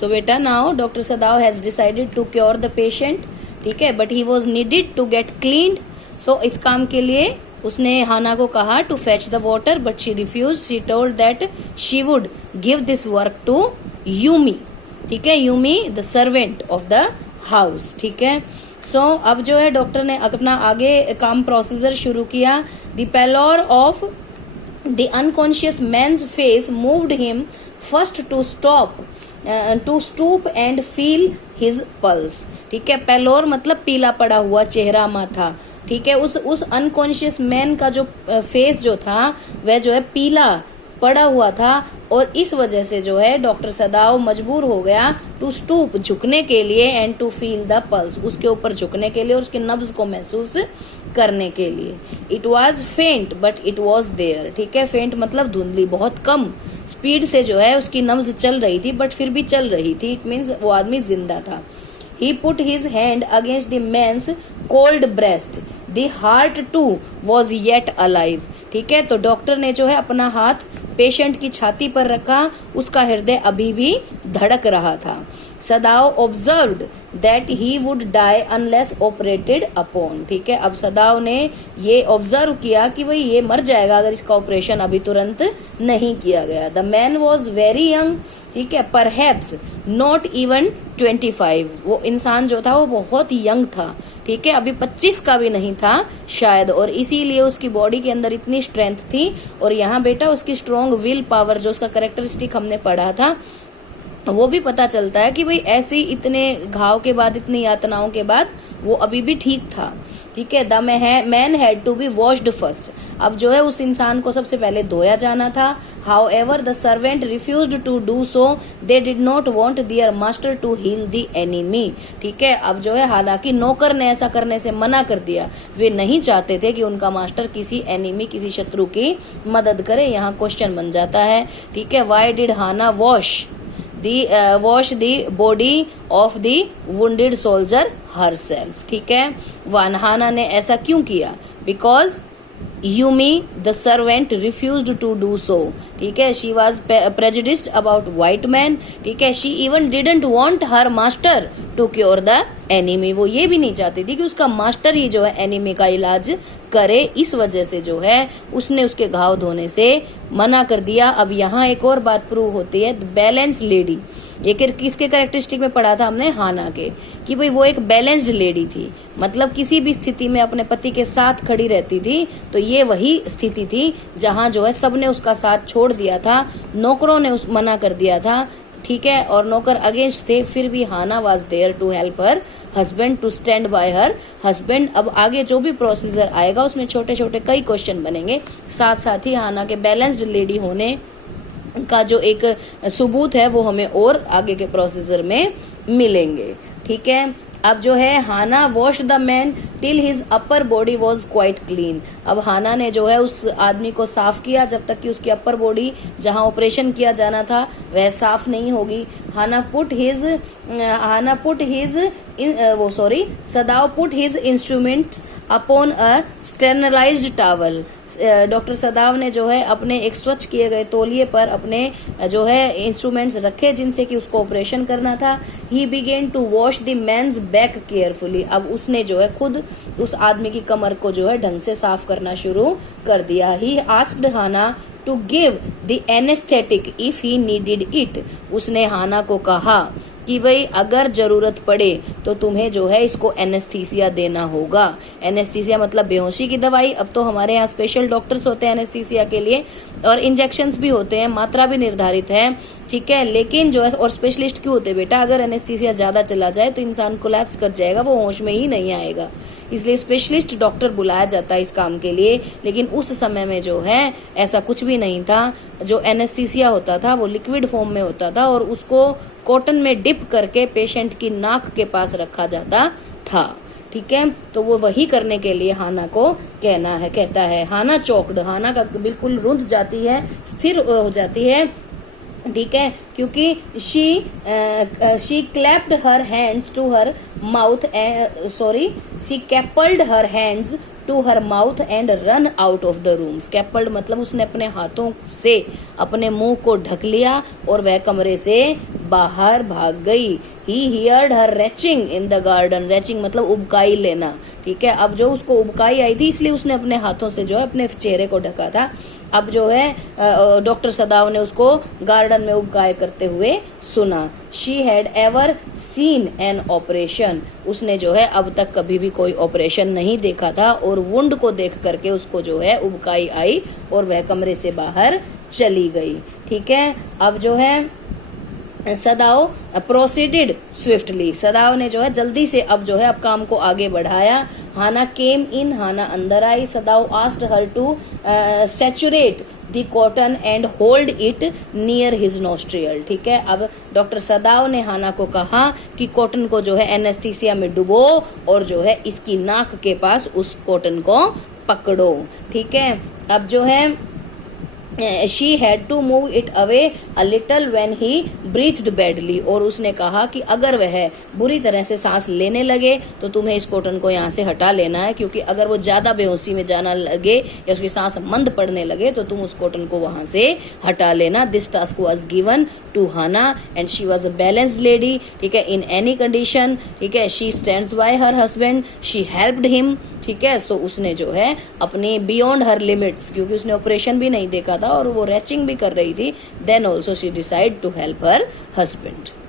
सो बेटा now doctor Sadao has decided to cure the patient, ठीक है, but he was needed to get cleaned. So इस काम के लिए उसने हाना को कहा to fetch the water, but she refuse. She told that she would give this work to Yumi, ठीक है, Yumi the servant of the house, ठीक है। सो अब जो है डॉक्टर ने अपना आगे काम प्रोसीजर शुरू किया। The pallor of the unconscious man's face moved him first to stoop and feel his pulse, ठीक है। पैलोर मतलब पीला पड़ा हुआ चेहरा, माथा, ठीक है। उस अनकॉन्शियस मैन का जो फेस जो था वह जो है पीला पड़ा हुआ था, और इस वजह से जो है डॉक्टर सदाव मजबूर हो गया टू स्टूप, झुकने के लिए, and to feel the pulse, उसके ऊपर झुकने के लिए और उसके नब्ज को महसूस करने के लिए। इट वॉज फेंट बट इट वॉज देयर, ठीक है। फेंट मतलब धुंधली, बहुत कम स्पीड से जो है उसकी नब्ज चल रही थी, बट फिर भी चल रही थी, इट मीन्स वो आदमी जिंदा था। He put his hand against the man's cold breast. The heart too was yet alive. ठीक है, तो डॉक्टर ने जो है अपना हाथ पेशेंट की छाती पर रखा, उसका हृदय अभी भी धड़क रहा था। Sadao observed that he would die unless operated upon, ठीक है। अब सदाव ने ये ऑब्जर्व किया कि भाई ये मर जाएगा अगर इसका ऑपरेशन अभी तुरंत नहीं किया गया। The man was very young, ठीक है, परहैप्स नॉट इवन 25, वो इंसान जो था वो बहुत यंग था, ठीक है, अभी 25 का भी नहीं था शायद, और इसीलिए उसकी बॉडी के अंदर इतनी स्ट्रेंथ थी। और यहाँ बेटा उसकी स्ट्रॉन्ग विल पावर, जो उसका कैरेक्टरिस्टिक हमने पढ़ा था, वो भी पता चलता है कि भाई ऐसे इतने घाव के बाद, इतनी यातनाओं के बाद वो अभी भी ठीक था, ठीक है। The man had to be washed first, अब जो है उस इंसान को सबसे पहले धोया जाना था। However the servant refused to do so, they did not want their master to heal the enemy, ठीक है। अब जो है हालांकि नौकर ने ऐसा करने से मना कर दिया, वे नहीं चाहते थे कि उनका मास्टर किसी एनिमी, किसी शत्रु की मदद करे। यहाँ क्वेश्चन बन जाता है, ठीक है, why did Hana wash the body of the wounded soldier herself, ठीक है। हाना ने ऐसा क्यों किया? Because Yumi the servant refused to do so, ठीक है। She was prejudiced about white man, ठीक है। She even didn't want her master to cure the enemy, वो ये भी नहीं चाहती थी कि उसका मास्टर ही जो है एनिमी का इलाज करे, इस वजह से जो है उसने उसके घाव धोने से मना कर दिया। अब यहाँ एक और बात प्रूव होती है, बैलेंस लेडी, ये किसके कैरेक्टरिस्टिक में पढ़ा था हमने? हाना के, कि भाई वो एक बैलेंस्ड लेडी थी, मतलब किसी भी स्थिति में अपने पति के साथ खड़ी रहती थी। तो ये वही स्थिति थी जहां जो है सबने उसका साथ छोड़ दिया था, नौकरों ने मना कर दिया था, ठीक है, और नौकर अगेंस्ट थे, फिर भी Hana was there to help her husband, to stand by her husband. अब आगे जो भी प्रोसीजर आएगा उसमें छोटे छोटे कई क्वेश्चन बनेंगे, साथ साथ ही हाना के बैलेंस्ड लेडी होने का जो एक सबूत है वो हमें और आगे के प्रोसीजर में मिलेंगे, ठीक है। अब जो है Hana wash the man till his upper body was quite clean, अब हाना ने जो है उस आदमी को साफ किया जब तक कि उसकी अपर बॉडी जहां ऑपरेशन किया जाना था वह साफ नहीं होगी। सदाव put his instrument upon a sterilised towel, doctor सदाव ने जो है अपने एक स्वच्छ किए गए तौलिए पर अपने जो है इंस्ट्रूमेंट्स रखे जिनसे कि उसको ऑपरेशन करना था। He began to wash the man's back carefully, अब उसने जो है खुद उस आदमी की कमर को जो है ढंग से साफ करना शुरू कर दिया। He asked Hana to give the anaesthetic if he needed it, उसने हाना को कहा कि भाई अगर जरूरत पड़े तो तुम्हें जो है इसको एनेस्थीसिया देना होगा। एनेस्थीसिया मतलब बेहोशी की दवाई। अब तो हमारे यहाँ स्पेशल डॉक्टर्स होते हैं एनेस्थीसिया के लिए, और इंजेक्शंस भी होते हैं, मात्रा भी निर्धारित है, ठीक है। लेकिन जो है और स्पेशलिस्ट क्यों होते हैं बेटा? अगर एनेस्थीसिया ज्यादा चला जाए तो इंसान कोलैप्स कर जाएगा, वो होश में ही नहीं आएगा, इसलिए स्पेशलिस्ट डॉक्टर बुलाया जाता है इस काम के लिए। लेकिन उस समय में जो है ऐसा कुछ भी नहीं था, जो एनेस्थीसिया होता था वो लिक्विड फॉर्म में होता था और उसको कॉटन में डिप करके पेशेंट की नाक के पास रखा जाता था, ठीक है। तो वो वही करने के लिए हाना को कहता है। हाना चौकड, हाना का बिल्कुल रुंध जाती है, स्थिर हो जाती है, ठीक है, क्योंकि she clapped her hands to her mouth she cupped her hands to her mouth and run out of the room. Cupped मतलब उसने अपने हाथों से अपने मुंह को ढक लिया और वह कमरे से बाहर भाग गई। He heard her retching in the garden. Retching मतलब उबकाई लेना, ठीक है। अब जो उसको उबकाई आई थी इसलिए उसने अपने हाथों से जो है अपने चेहरे को ढका था। अब जो है डॉक्टर सदाव ने उसको गार्डन में उबकाई करते हुए सुना। She had ever seen an operation. उसने जो है अब तक कभी भी कोई ऑपरेशन नहीं देखा था और वुंड को देख करके उसको जो है उबकाई आई और वह कमरे से बाहर चली गई, ठीक है। अब जो है सदाव प्रोसीडेड स्विफ्टली। सदाव ने जो है जल्दी से अब जो है अब काम को आगे बढ़ाया। हाना केम इन। हाना अंदर आई। सदाव asked her to saturate the cotton and hold it near his nostril, ठीक है। अब डॉक्टर सदाव ने हाना को कहा कि कॉटन को जो है एनेस्थीसिया में डुबो और जो है इसकी नाक के पास उस कॉटन को पकड़ो, ठीक है। अब जो है she had to move it away a little when he breathed badly। और उसने कहा कि अगर वह बुरी तरह से सांस लेने लगे तो तुम्हें इस कॉटन को यहाँ से हटा लेना है, क्योंकि अगर वो ज्यादा बेहोशी में जाना लगे या उसकी सांस मंद पड़ने लगे तो तुम उस कॉटन को वहां से हटा लेना। This task was given to Hana and she was a balanced lady, ठीक है। इन एनी कंडीशन, ठीक है, she stands by her husband, she helped him, ठीक है। सो उसने जो है अपने बियॉन्ड हर लिमिट्स, क्योंकि उसने ऑपरेशन भी नहीं देखा था और वो रैचिंग भी कर रही थी, then also she decide to help her husband.